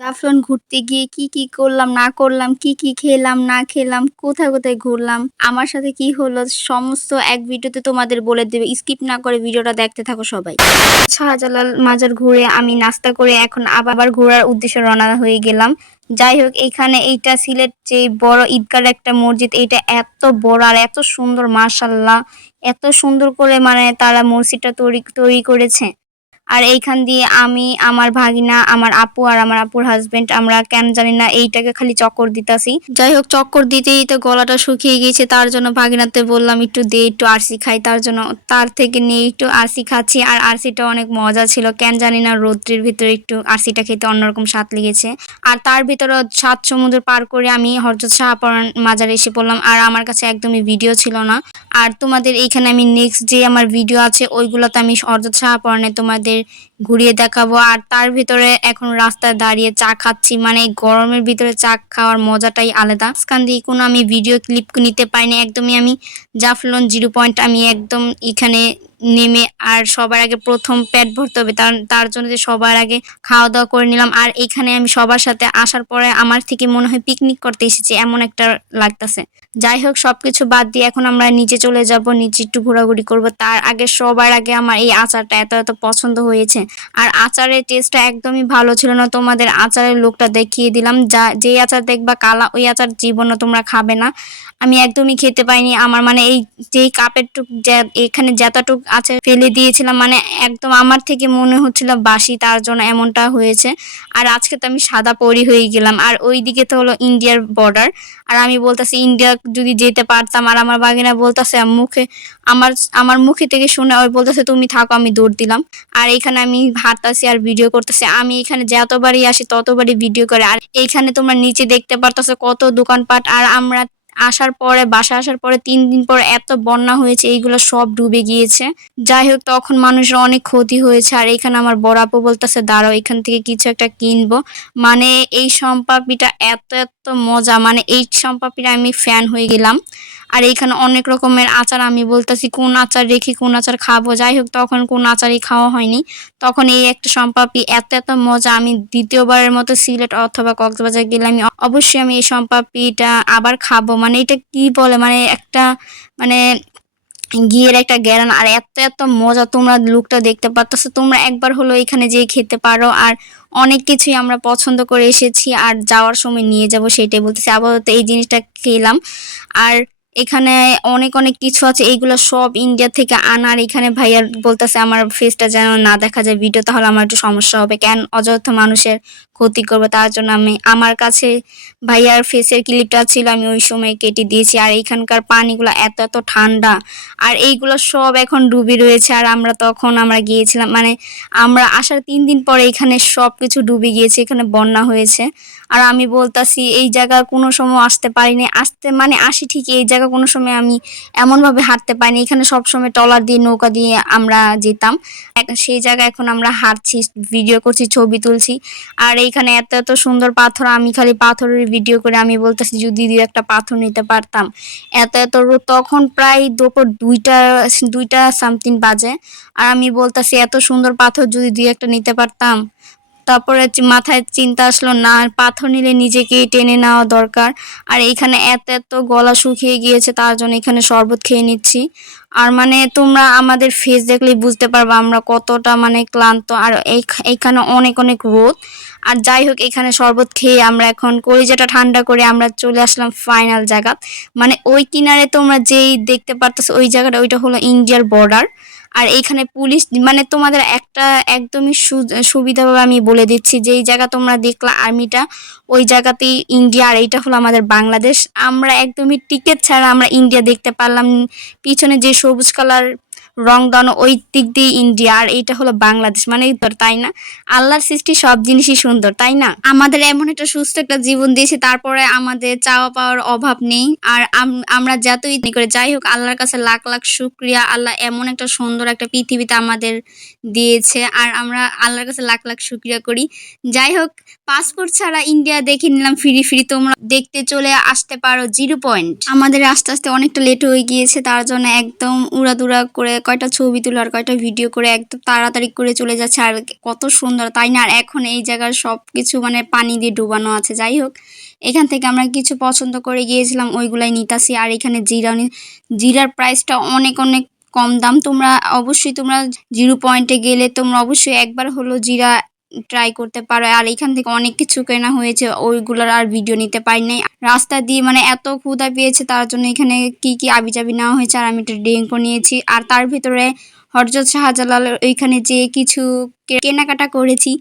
জাফলং ঘুরতে গিয়ে কি, কি করলাম না করলাম, কি, কি খেলাম না খেলাম, কোথায়, কোথায় ঘুরলাম, আমার সাথে কি হলো সমস্ত এক ভিডিওতে তোমাদের বলে দেব। স্কিপ না করে ভিডিওটা দেখতে থাকো সবাই। শাহজালাল মাজার ঘুরে আমি নাস্তা করে এখন আবার ঘোরার উদ্দেশ্যে রওনা হয়ে গেলাম। যাই হোক এখানে এইটা সিলেট যে বড় ঈদগার একটা মসজিদ, এইটা এত বড় আর এত সুন্দর মাশাআল্লাহ। এত সুন্দর করে মানে তারা মসজিদটা তৈরি করেছে। আর এইখান দিয়ে আমি, আমার ভাগিনা, আমার আপু আর আমার আপুর হাজবেন্ড আমরা কেন জানি না এইটাকে খালি চক্কর দিতাছি। যাই হোক চক্কর দিতেই তো গলাটা শুকিয়ে গিয়েছে, তার জন্য ভাগিনাতে বললাম একটু দে, একটু আরসি খাই। তার জন্য তার থেকে নিয়ে একটু আরসি খাচ্ছি। আর আরসিটা অনেক মজা ছিল, কেন জানি না রৌদ্রের ভিতরে একটু আরসিটা খেতে অন্যরকম স্বাদ লেগেছে। আর তার ভিতরে 7 সমুদ্র পার করে আমি হযরত শাহপরান মাজারে এসে পড়লাম। আর আমার কাছে একদমই ভিডিও ছিল না। আর তোমাদের এইখানে আমি নেক্সট যে আমার ভিডিও আছে ওইগুলোতে আমি হযরত শাহপরানে তোমাদের ঘুরিয়ে দেখাবো। আর তার ভিতরে এখন রাস্তায় দাঁড়িয়ে চা খাচ্ছি, মানে এই গরমের ভিতরে চা খাওয়ার মজাটাই আলাদা। মাঝখান দিয়ে কোনো আমি ভিডিও ক্লিপ নিতে পারিনি, একদমই আমি জাফলং 0 পয়েন্ট আমি একদম এখানে নেমে আর সবার আগে প্রথম পেট ভরতে হবে, তার জন্য যে সবার আগে খাওয়া দাওয়া করে নিলাম। আর এখানে আমি সবার সাথে আসার পরে আমার থেকে মনে হয় পিকনিক করতে এসেছি এমন একটা লাগতেছে। যাই হোক সবকিছু বাদ দিয়ে এখন আমরা নিচে চলে যাব, নিচে একটু ঘোরাঘুরি করব। তার আগে সবার আগে আমার এই আচারটা এত পছন্দ হয়েছে। আর আচারের টেস্টটা একদমই ভালো ছিল না, তোমাদের আচারের লোকটা দেখিয়ে দিলাম। যেই আচার দেখবা কালা ওই আচার জীবনে তোমরা খাবে না। আমি একদমই খেতে পাইনি, আমার মানে এই যেই কাপের টুক এখানে যতটুক আছে ফেলে দিয়েছিলাম, মানে একদম আমার থেকে মনে হচ্ছিল বাসি, তার জন্য এমনটা হয়েছে। আর আজকে তো আমি সাদা পরি হয়ে গেলাম। আর ওইদিকে তো হলো ইন্ডিয়ার বর্ডার। আর আমি বলতেছি ইন্ডিয়া যদি যেতে পারতাম, আর আমার বাগিনা বলতেছে মুখে আমার আমার মুখে থেকে শুনে ওই বলতেছে তুমি থাকো, আমি দৌড় দিলাম। আর এখানে আমি হাঁটতাছি আর ভিডিও করতেছি। আমি এখানে যতবারই আসি ততবারই ভিডিও করে। আর এইখানে তোমরা নিচে দেখতে পারতেছো কত দোকানপাট। আর আমরা বাসায় আসার পরে 3 দিন পর এত বন্যা হয়েছে, এইগুলো সব ডুবে গিয়েছে। যাই হোক তখন মানুষের অনেক ক্ষতি হয়েছে। আর এখানে আমার বড় আপু বলতেছে দাঁড়াও এখান থেকে কিছু একটা কিনবো। মানে এই সম্পাপিটা এত মজা, মানে এই সম্পাপিটা আমি ফ্যান হয়ে গেলাম। আর এইখানে অনেক রকমের আচার, আমি বলতেছি কোন আচার রেখে কোন আচার খাবো। যাই হোক তখন কোন আচারই খাওয়া হয়নি। তখন এই একটা সম্পাপি এত মজা, আমি দ্বিতীয়বারের মতো সিলেট অথবা কক্সবাজার গেলে আমি অবশ্যই আমি এই সম্পাপিটা আবার খাবো। মানে এটা কি বলে, মানে একটা মানে ঘিয়ের একটা গ্যারান। আর এত মজা, তোমরা লুকটা দেখতে পারতেছো, তোমরা একবার হলো এখানে যেয়ে খেতে পারো। আর অনেক কিছুই আমরা পছন্দ করে এসেছি আর যাওয়ার সময় নিয়ে যাব সেটাই বলতেছি। আপাতত এই জিনিসটা খেলাম। আর এখানে অনেক কিছু আছে, এইগুলো সব ইন্ডিয়া থেকে আনা। আর এখানে ভাইয়ার বলতেছে আমার ফেসটা যেন না দেখা যায় ভিডিও, তাহলে আমার একটু সমস্যা হবে, কেন অযথা মানুষের ক্ষতি করবে। তার জন্য আমি আমার কাছে ভাইয়ার ফেসের ক্লিপটা ছিল, আমি ওই সময় কেটে দিয়েছি। আর এইখানকার পানিগুলো এত ঠান্ডা। আর এইগুলো সব এখন ডুবে রয়েছে। আর আমরা গিয়েছিলাম, মানে আমরা আসার 3 দিন পরে এখানে সব কিছু ডুবে গিয়েছে, এখানে বন্যা হয়েছে। আর আমি বলতাছি এই জায়গা কোনো সময় আসতে পারিনি, মানে আসি ঠিকই, এই জায়গা কোনো সময় আমি এমনভাবে হাঁটতে পারিনি। এখানে সব সময় ট্রলার দিয়ে নৌকা দিয়ে আমরা যেতাম, সেই জায়গায় এখন আমরা হাঁটছি, ভিডিও করছি, ছবি তুলছি। আর এইখানে এত সুন্দর পাথর, আমি খালি পাথরের ভিডিও করে আমি বলতেছি যদি 2-1টা পাথর নিতে পারতাম। এত রোদ, তখন প্রায় দুপুর 2টা সামথিং বাজে। আর আমি বলতেছি এত সুন্দর পাথর যদি 2-1টা নিতে পারতাম। তারপরে মাথায় চিন্তা আসলো না পাথর নিলে নিজেকে টেনে নেওয়া দরকার। আর এইখানে এত গলা শুকিয়ে গিয়েছে, তার জন্য এখানে শরবত খেয়ে নিচ্ছি। আর মানে তোমরা আমাদের ফেস দেখলেই বুঝতে পারবে আমরা কতটা মানে ক্লান্ত। আর এইখানে অনেক রোদ। আর যাই হোক এখানে শরবত খেয়ে আমরা এখন কলিজাটা ঠান্ডা করে আমরা চলে আসলাম ফাইনাল জায়গা। মানে ওই কিনারে তোমরা যেই দেখতে পারতেছো ওই জায়গাটা, ওইটা হলো ইন্ডিয়ার বর্ডার। আর এইখানে পুলিশ, মানে তোমাদের একটা একদমই সুবিধাভাবে আমি বলে দিচ্ছি, যেই জায়গা তোমরা দেখলা আর্মিটা ওই জায়গাতেই ইন্ডিয়া। আর এইটা হলো আমাদের বাংলাদেশ। আমরা একদমই টিকিট ছাড়া আমরা ইন্ডিয়া দেখতে পারলাম। পিছনে যে সবুজ কালার রং দানো ওই দিক দিয়ে ইন্ডিয়া, আর এইটা হলো বাংলাদেশ। মানে তাই না, আল্লাহর সৃষ্টি সব জিনিসই সুন্দর, তাই না? আমাদের এমন একটা সুস্থ একটা জীবন দিয়েছে, তারপরে আমাদের চাওয়া পাওয়ার অভাব নেই। আর আমরা যতই করে যাই হোক আল্লাহর কাছে লাখ শুকরিয়া, আল্লাহ এমন একটা সুন্দর একটা পৃথিবীতে আমাদের দিয়েছে। আর আমরা আল্লাহর কাছে লাখ শুকরিয়া করি। যাই হোক পাসপোর্ট ছাড়া ইন্ডিয়া দেখে নিলাম ফ্রি। তোমরা দেখতে চলে আসতে পারো 0 পয়েন্ট। আমাদের আস্তে অনেকটা লেট হয়ে গিয়েছে, তার জন্য একদম উড়াদুরা করে কয়টা ছবি তুলে আর কয়টা ভিডিও করে একদম তাড়াতাড়ি করে চলে যাচ্ছে। আর কত সুন্দর তাই না? আর এখন এই জায়গার সবকিছু মানে পানি দিয়ে ডুবানো আছে। যাই হোক, এখান থেকে আমরা কিছু পছন্দ করে গিয়েছিলাম, ওইগুলাই নিতাছি। আর এখানে জিরার প্রাইসটা অনেক অনেক কম দাম। তোমরা জিরো পয়েন্টে গেলে তোমরা অবশ্যই একবার হলো জিরা ট্রাই করতে পারো। আর এখান থেকে অনেক কিছু কেনা হয়েছে, ওইগুলোর আর ভিডিও নিতে পারি নাই। রাস্তা দিয়ে মানে এত ক্ষুধা পেয়েছে, তার জন্য এখানে কি কি আবিজাবি নেওয়া হয়েছে। আর আমি একটা ড্রিঙ্কও নিয়েছি। আর তার ভিতরে হযরত শাহজালালের ওইখানে যেয়ে কিছু কেনাকাটা করেছি।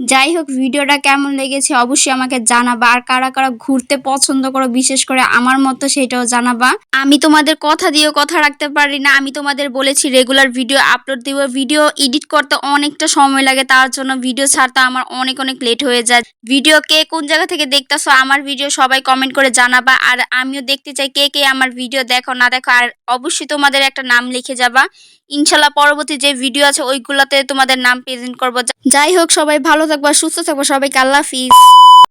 যাই হোক, ভিডিওটা কেমন লেগেছে অবশ্যই আমাকে জানাবা। আর কারা কারা ঘুরতে পছন্দ করো, বিশেষ করে আমার মতো, সেটাও জানাবা। আমি তোমাদের কথা দিয়েও কথা রাখতে পারি না। আমি তোমাদের বলেছি রেগুলার ভিডিও আপলোড দিব। ভিডিও এডিট করতে অনেকটা সময় লাগে, তার জন্য ভিডিও ছাড়তে আমার অনেক অনেক লেট হয়ে যায়। ভিডিও কে কোন জায়গা থেকে দেখতেছো আমার ভিডিও সবাই কমেন্ট করে জানাবা। আর আমিও দেখতে চাই কে কে আমার ভিডিও দেখো না দেখো। আর অবশ্যই তোমাদের একটা নাম লিখে যাবা। ইনশাল্লাহ পরবর্তী যে ভিডিও আছে ওইগুলাতে তোমাদের নাম প্রেজেন্ট করবো। যাই হোক, সবাই ভালো থাকবা, সুস্থ থাকবা, সবাইকে আল্লাহ হাফিজ।